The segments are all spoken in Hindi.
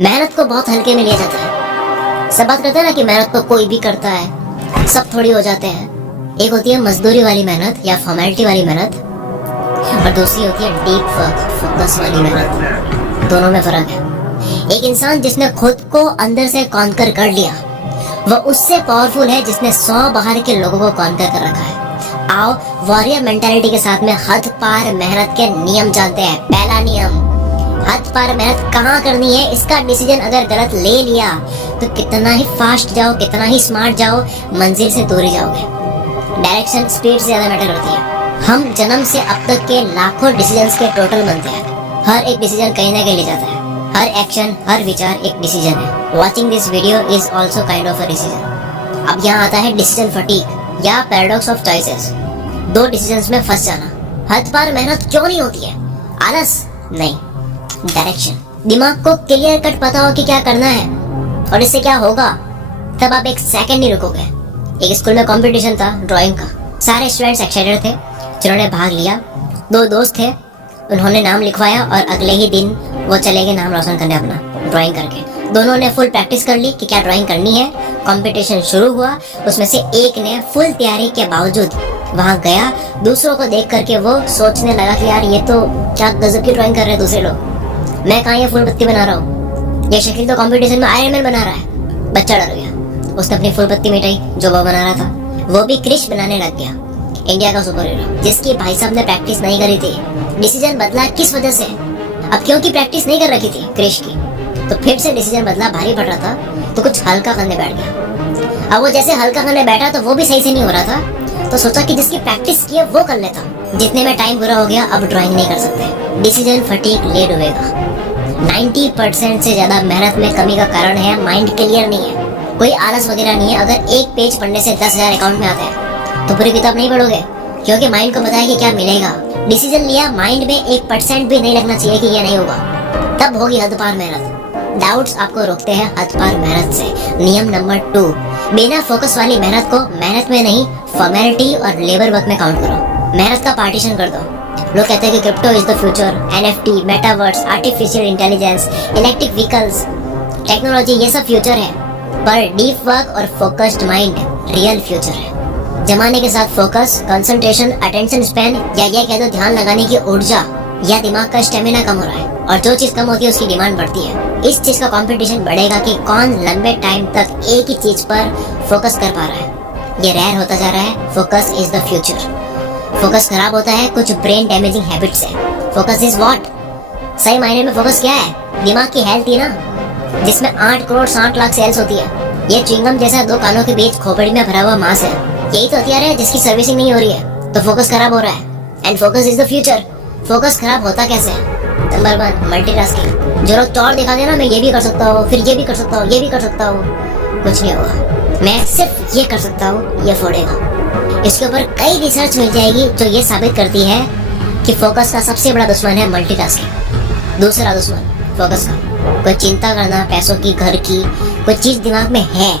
मेहनत को बहुत हल्के में लिया जाता है। सब बात करते हैं ना कि मेहनत तो कोई भी करता है, सब थोड़ी हो जाते हैं। एक होती है मजदूरी वाली मेहनत या फॉर्मेलिटी वाली मेहनत, और दूसरी होती है डीप वर्क, फोकस वाली मेहनत। दोनों में फर्क है। एक इंसान जिसने खुद को अंदर से कॉन्कर कर लिया, वह उससे पावरफुल है जिसने 100 बाहर के लोगों को कॉन्कर कर रखा है। आओ वॉरियर मेंटालिटी के साथ में हद पार मेहनत के नियम जानते हैं। पहला नियम, हद पार मेहनत कहाँ करनी है, इसका डिसीजन अगर गलत ले लिया तो कितना ही फास्ट जाओ, कितना ही स्मार्ट जाओ, मंजिल से दूर ही जाओगे। डायरेक्शन स्पीड से ज्यादा मैटर करती है। हम जन्म से अब तक के लाखों डिसीजंस के टोटल बनते हैं। हर एक डिसीजन कहीं ना कहीं ले जाता है। हर एक्शन, हर विचार एक डिसीजन है। Watching this video is also kind of a decision. अब यहाँ आता है डिसीजन फटीग या पैराडॉक्स ऑफ चॉइसेस। दो डिसीजंस में फंस जाना। हद पार मेहनत क्यों नहीं होती है? आलस नहीं, डायरेक्शन। दिमाग को क्लियर कट पता हो कि क्या करना है और इससे क्या होगा, तब आप एक सेकंड नहीं रुकोगे। एक स्कूल में कंपटीशन था ड्राइंग का। सारे स्टूडेंट्स एक्साइटेड थे जिन्होंने भाग लिया। दो दोस्त थे, उन्होंने नाम लिखवाया और अगले ही दिन वो चले गए नाम रोशन करने अपना ड्राइंग करके। दोनों ने फुल प्रैक्टिस कर ली कि क्या ड्राइंग करनी है। कंपटीशन शुरू हुआ। उसमें से एक ने फुल तैयारी के बावजूद वहां गया। दूसरों को देख करके वो सोचने लगा कि यार ये तो क्या गजब की ड्राइंग कर रहे हैं दूसरे लोग, मैं कहाँ ये फूल पत्ती बना रहा हूँ, ये शकील तो कंपटीशन में आयरन मैन बना रहा है। बच्चा डर गया। उसने अपनी फूल पत्ती मिटाई जो वो बना रहा था। वो भी क्रिश बनाने लग गया, इंडिया का सुपर हीरो जिसकी भाई साहब ने प्रैक्टिस नहीं करी थी। डिसीजन बदला किस वजह से? अब क्योंकि प्रैक्टिस नहीं कर रखी थी क्रिश की, तो फिर से डिसीजन बदला। भारी पड़ रहा था तो कुछ हल्का करने बैठ गया। अब वो जैसे हल्का करने बैठा तो वो भी सही से नहीं हो रहा था, तो सोचा कि जिसकी प्रैक्टिस की है वो कर लेता। जितने में टाइम पूरा हो गया, अब ड्राइंग नहीं कर सकते। डिसीजन फटीग लेट होएगा। 90% से ज्यादा मेहनत में कमी का कारण है माइंड क्लियर नहीं है। कोई आलस वगैरह नहीं है। अगर एक पेज पढ़ने से 10,000 अकाउंट में आते हैं तो पूरी किताब नहीं पढ़ोगे, क्योंकि माइंड को पता है कि क्या मिलेगा। डिसीजन लिया, माइंड में 1% भी नहीं लगना चाहिए कि ये नहीं होगा, तब होगी हद पार मेहनत। डाउट्स आपको रोकते हैं हद पार मेहनत से। नियम नंबर 2, बिना फोकस वाली मेहनत को मेहनत में नहीं, फॉर्मेलिटी और लेबर वर्क में काउंट करो। मेहनत का पार्टीशन कर दो। लोग कहते हैं कि crypto is the future, NFT, metaverse, artificial intelligence, electric vehicles, technology, ये सब फ्यूचर है, पर डीप वर्क और फोकस्ड माइंड रियल फ्यूचर है। जमाने के साथ फोकस, कंसंट्रेशन, अटेंशन स्पैन या ये कह दो ध्यान लगाने की ऊर्जा या दिमाग का स्टेमिना कम हो रहा है, और जो चीज कम होती है उसकी डिमांड बढ़ती है। इस चीज का कंपटीशन बढ़ेगा कि कौन लंबे टाइम तक एक ही चीज पर फोकस कर पा रहा है। ये रेयर होता जा रहा है। Focus is the future. Focus खराब होता है कुछ ब्रेन डैमेजिंग हैबिट से। Focus is what? सही मायने में फोकस क्या है? दिमाग की हेल्थ ही ना, जिसमें 8 करोड़ 60 लाख सेल्स होती है। ये च्युइंगम जैसा 2 कानों के बीच खोपड़ी में भरा हुआ मांस है। यही तो हथियार है जिसकी सर्विसिंग नहीं हो रही है, तो फोकस खराब हो रहा है। And focus is the future. Focus खराब होता कैसे है? Number 1, multitasking. जो लोग चौड़ दिखा देना, मैं ये भी कर सकता हूँ, फिर ये भी कर सकता हूँ, ये भी कर सकता हूँ, कुछ नहीं होगा। मैं सिर्फ ये कर सकता हूँ, ये फोड़ेगा। इसके ऊपर कई रिसर्च मिल जाएगी जो ये साबित करती है कि फोकस का सबसे बड़ा दुश्मन है मल्टीटास्किंग। दूसरा दुश्मन फोकस का कोई चिंता करना, पैसों की, घर की, कोई चीज दिमाग में है,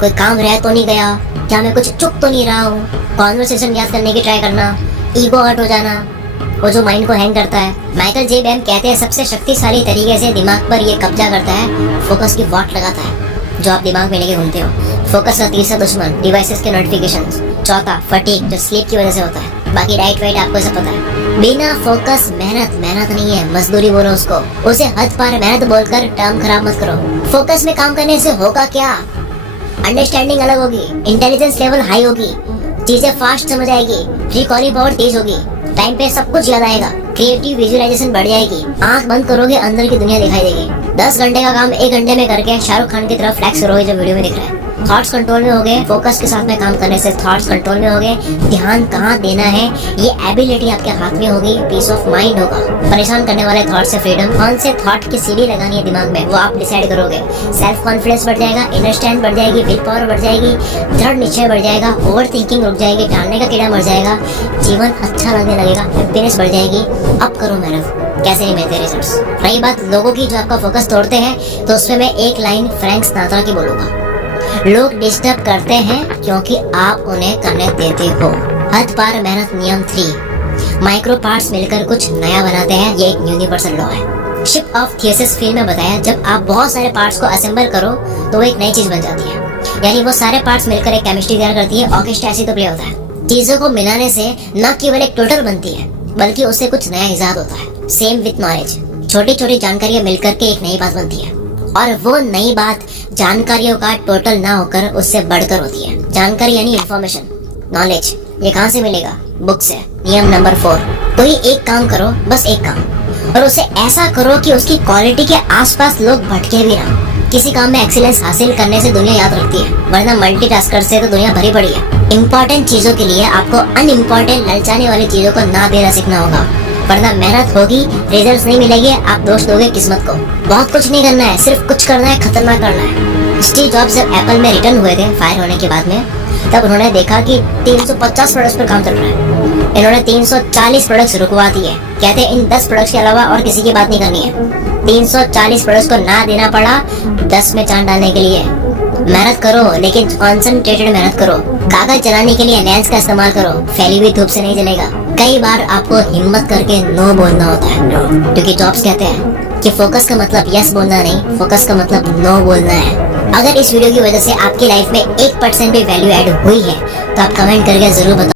कोई काम रह तो नहीं गया, क्या मैं कुछ चुप तो नहीं रहा हूँ, कॉन्वर्सेशन याद करने की ट्राई करना, ईगो हर्ट हो जाना, वो जो माइंड को हैंग करता है। माइकल जे बैम कहते हैं सबसे शक्तिशाली तरीके से दिमाग पर ये कब्जा करता है, फोकस की वॉट लगाता है जो आप दिमाग में लेके घूमते हो। फोकस का तीसरा दुश्मन डिवाइसेस के नोटिफिकेशंस। चौथा फटीग, जो स्लीप की वजह से होता है। बाकी डाइट वाइट आपको सब पता है। बिना फोकस मेहनत नहीं है, मजदूरी बोलो उसको। उसे हद पार मेहनत बोलकर टर्म खराब मत करो। फोकस में काम करने से होगा क्या? अंडरस्टैंडिंग अलग होगी, इंटेलिजेंस लेवल हाई होगी, चीजें फास्ट समझ आएगी, रिकॉलिंग पावर तेज होगी, टाइम पे सब कुछ याद आएगा, क्रिएटिव विजुअलाइजेशन बढ़ जाएगी, आंख बंद करोगे अंदर की दुनिया दिखाई देगी। 10 घंटे का काम 1 घंटे में करके शाहरुख खान की तरह फ्लैक्स करोगे जो वीडियो में दिख रहा है। थॉट्स कंट्रोल में हो गए। फोकस के साथ में काम करने से थॉट्स कंट्रोल में हो गए। ध्यान कहाँ देना है ये एबिलिटी आपके हाथ में होगी। पीस ऑफ माइंड होगा। परेशान करने वाले थॉट से फ्रीडम। कौन से थॉट की सीढ़ी लगानी है दिमाग में वो आप डिसाइड करोगे। सेल्फ कॉन्फिडेंस बढ़ जाएगा, इनर स्ट्रेंथ बढ़ जाएगी, विल पावर बढ़ जाएगी, दृढ़ निश्चय बढ़ जाएगा, ओवर थिंकिंग रुक जाएगी, टालने का कीड़ा मर जाएगा, जीवन अच्छा लगने लगेगा, हैप्पीनेस बढ़ जाएगी। अब करो मेहनत। कैसे नहीं मिलते रिजल्ट्स। रही बात लोगों की जो आपका फोकस तोड़ते हैं, तो उसमें मैं एक लाइन फ्रैंक सिनात्रा की बोलूंगा, लोग डिस्टर्ब करते हैं क्योंकि आप उन्हें करने देते हो। हद पार मेहनत नियम 3, माइक्रो पार्ट्स मिलकर कुछ नया बनाते हैं। ये एक यूनिवर्सल लॉ है। शिप ऑफ थियसिस फिल्म में बताया, जब आप बहुत सारे पार्ट्स को असेंबल करो तो वो एक नई चीज बन जाती है। यानी वो सारे पार्ट्स मिलकर एक केमिस्ट्री तैयार करती है। ऑर्केस्ट्रा ऐसे तो प्ले होता है। चीजों को मिलाने से न केवल एक टोटल बनती है, बल्कि उससे कुछ नया इजाद होता है। सेम विथ नॉलेज, छोटी छोटी जानकारियां मिलकर के एक नई बात बनती है, और वो नई बात जानकारियों का टोटल ना होकर उससे बढ़कर होती है। जानकारी यानी इंफॉर्मेशन, नॉलेज, ये कहाँ से मिलेगा? बुक से। नियम नंबर 4, कोई एक काम करो, बस एक काम, और उसे ऐसा करो कि उसकी क्वालिटी के आसपास लोग भटके भी ना। किसी काम में एक्सीलेंस हासिल करने से दुनिया याद रखती है, वरना मल्टीटास्कर से तो दुनिया भरी पड़ी है। इंपॉर्टेंट चीजों के लिए आपको अनइम्पोर्टेंट ललचाने वाली चीजों को ना देना सीखना होगा, वरना मेहनत होगी, रिजल्ट्स नहीं मिलेंगे, आप दोष दोगे किस्मत को। बहुत कुछ नहीं करना है, सिर्फ कुछ करना है, खतरनाक करना है। स्टीव जॉब्स जब एप्पल में रिटर्न हुए थे फायर होने के बाद में, तब उन्होंने देखा कि 350 प्रोडक्ट्स पर काम चल रहा है। इन्होंने 340 प्रोडक्ट्स रुकवा दिए। कहते हैं इन 10 प्रोडक्ट्स के अलावा और किसी की बात नहीं करनी है। 340 प्रोडक्ट्स को ना देना पड़ा 10 में चांद डालने के लिए। मेहनत करो, लेकिन कॉन्सेंट्रेटेड मेहनत करो। कागज जलाने के लिए लेंस का इस्तेमाल करो, फैली हुई धूप से नहीं जलेगा। कई बार आपको हिम्मत करके नो बोलना होता है, क्योंकि जॉब्स कहते हैं कि फोकस का मतलब यस बोलना नहीं, फोकस का मतलब नो बोलना है। अगर इस वीडियो की वजह से आपकी लाइफ में 1% भी वैल्यू ऐड हुई है तो आप कमेंट करके जरूर बताओ।